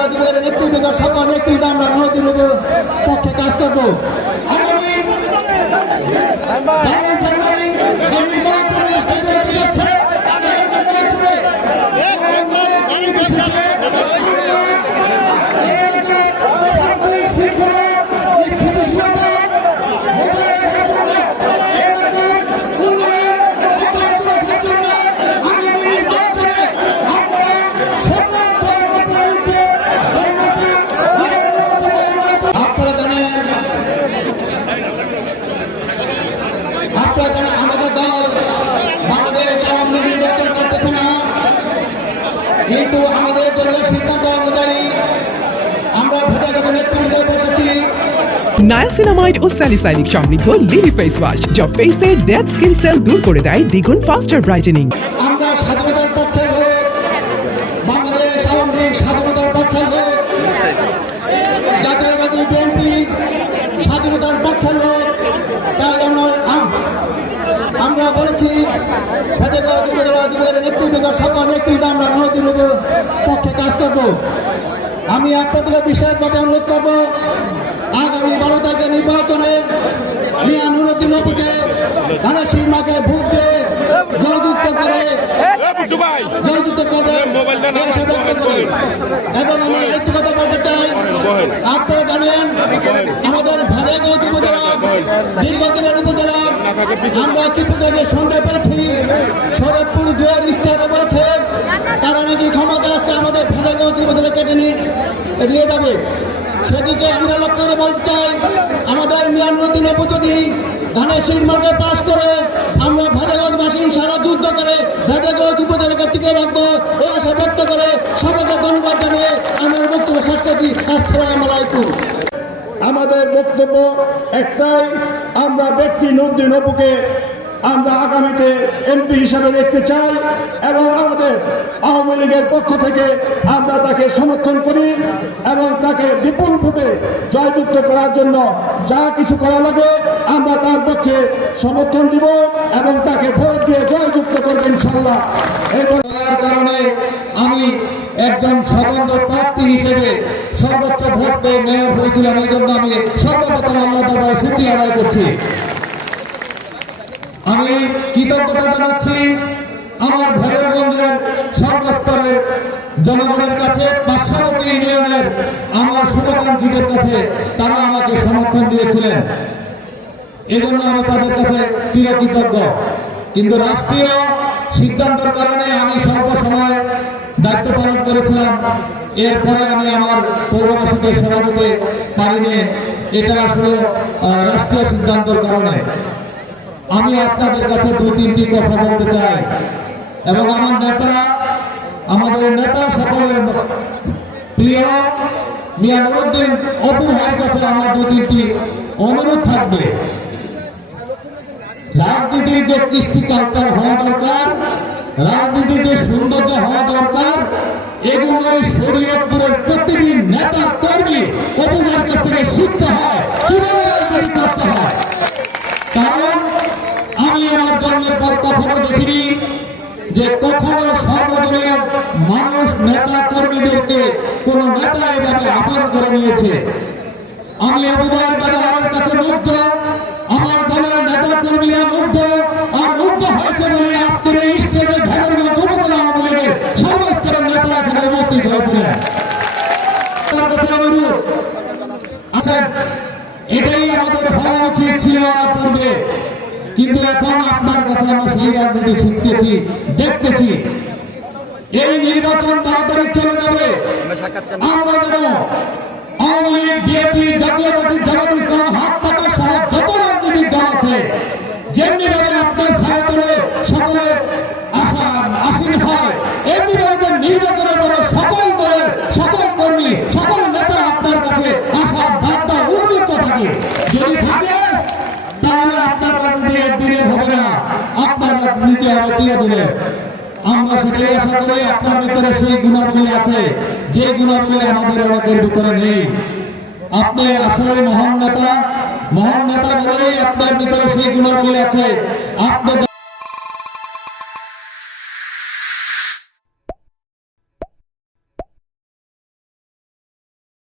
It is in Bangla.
যুবদলের নেতৃবৃন্দ সকল নেতৃত্ব আমরা নদীর পক্ষে কাজ করবো। আগামী আমাদের দল বাংলাদেশ আওয়ামী লীগ নির্বাচন করতেছে না, কিন্তু আমাদের দলের সিদ্ধান্ত অনুযায়ী আমরা ভেদাগত নেতৃবৃন্দ বসেছি। নায়াসিনামাইড ও স্যালিসাইলিক সমৃদ্ধ লিলি ফেস ওয়াশ যা ফেসের ডেড স্কিন সেল দূর করে দেয় দ্বিগুণ ফাস্টার ব্রাইটেনিং। আমরা স্বাধীনতার পক্ষে লোক, বাংলাদেশ আওয়ামী লীগ স্বাধীনতার পক্ষে লোক, জাতীয়বাদী বিএনপি স্বাধীনতার পক্ষে লোক। তাই আমরা বলেছি যুবদলের নেতৃবৃন্দ সকল নেতৃত্ব আমরা নদীর পক্ষে কাজ করব। আমি আপনাদের বিশেষভাবে অনুরোধ করব, আগামী 12 তারিখের নির্বাচনে মিয়া নুরুদ্দিন অপুকে ধানের মাকে ভোট দিয়ে জয়যুক্ত করবে এবং আমি একটু কথা বলতে চাই। আপনারা জানেন আমাদের ভেদাগাঁও উপজেলা দীর্ঘদিনের উপজেলা, আমরা কিছুদিন শুনতে পেরেছি শরৎপুর দুয়ের স্তরে বলেছে তারা নাকি ক্ষমতা আসতে আমাদের ভেদাগাঁও উপজেলা কেটে নিয়ে যাবে। সেদিকে আমরা লক্ষ্য করে বলতে চাই, আমাদের মিয়া নুরুদ্দিন অপু যদি ধানের মার্কে পাশ করে আমরা ভেদাগাঁওবাসী সারা যুদ্ধ করে ভেদাগাঁও উপজেলাকে টিকে রাখবো এই আশা ব্যক্ত করে সবাইকে ধন্যবাদ জানিয়ে আমার বক্তব্য শেষ করছি। আসসালামু আলাইকুম। আমাদের বক্তব্য একটাই, আমরা ব্যক্তি নুরুদ্দিন অপুকে আমরা আগামীতে এমপি হিসাবে দেখতে চাই এবং আমাদের আওয়ামী লীগের পক্ষ থেকে আমরা তাকে সমর্থন করি এবং তাকে বিপুলভাবে জয়যুক্ত করার জন্য যা কিছু করা লাগে আমরা তার পক্ষে সমর্থন দিব এবং তাকে ভোট দিয়ে জয়যুক্ত করবেন ইনশাআল্লাহ। এরপর কারণে আমি একজন স্বতন্ত্র প্রার্থী হিসেবে সর্বোচ্চ ভোট পেয়ে মেয়র হয়েছিলাম। এই জন্য আমি সর্বপ্রথম আল্লাহ দরবারে শুকরিয়া আদায় করছি। আমি কৃতজ্ঞতা জানাচ্ছি আমার ভৈরবগঞ্জের সর্বস্তরের জনগণের কাছে, পার্শ্ববর্তী ইউনিয়নের আমার শুভাকাঙ্ক্ষীদের কাছে, তারা আমাকে সমর্থন দিয়েছিলেন। এজন্য আমি তাদের কাছে চিরকৃতজ্ঞ। কিন্তু রাষ্ট্রীয় সিদ্ধান্তের কারণে আমি স্বল্প সময় দায়িত্ব পালন করেছিলাম, এরপরে আমি আমার পৌরবাসীকে সেবা দিতে পারিনি। এটা আসলে রাষ্ট্রীয় সিদ্ধান্তের কারণে। আমি আপনাদের কাছে 2-3টি কথা বলতে চাই এবং আমাদের নেতা সকলের প্রিয় মিয়া নুরুদ্দিন অপু ভাইয়ের কাছে আমার 2-3টি অনুরোধ থাকবে। রাজনীতির যে কৃষ্টি কালচার হওয়া দরকার, রাজনীতির যে সৌন্দর্য হওয়া দরকার, এগুলো শরীয়তপুরের প্রতিটি নেতা কর্মী অপু ভাইয়ের কাছ থেকে শিখতে হয় কিভাবে রাজনীতি করতে হয়। কারণ আমি আমার জন্মের পর কখনো দেখিনি যে কখনো সর্বদলীয় মানুষ নেতা কর্মীদেরকে কোন নেতা এভাবে আপন করে নিয়েছে। আমি অপু ভাইয়ের ব্যবহারের কাছে মুগ্ধ, আমার দলের নেতা কর্মীরা মুগ্ধ, আর মুগ্ধ হয়েছে বলে আজকের এই স্টেজে ভেদারগঞ্জ উপজেলা আওয়ামী লীগের সর্বস্তরের নেতা এখানে উপস্থিত হয়েছিলেন। এটাই আমাদের হওয়া উচিত ছিল পূর্বে, কিন্তু এখন আপনার কাছে আমরা সেই রাজনীতি শিখতেছি, দেখতেছি। এই নির্বাচন 12 তারিখ চলে যাবে, আমরা যেন আওয়ামী লীগ, বিএনপি, জাতীয়তাবাদী জামাত ইসলাম, হাত পাকা সহ যত রাজনৈতিক দল আছে, যেমনি ভাবে আপনার ছায়াতলে সকলে আসীন হয়, এমনি ভাবে নির্বাচনের পরে সকল দলের সকল কর্মী, সকল নেতা আপনার কাছে আসার বার্তা উন্মুক্ত থাকে। যদি থাকে তাহলে আপনার রাজনীতি একদিনের হবে না, আপনার রাজনীতি হবে চিরদিনের। আমরা সেটাই আশা করি আপনার ভিতরে সেই গুণাবলী আছে যে গুণাবলী আমাদের অনেকের ভিতরে নেই। আপনি আসলে মহান নেতা বলেই আপনার ভিতরে সেই গুণাবলী আছে। আপনি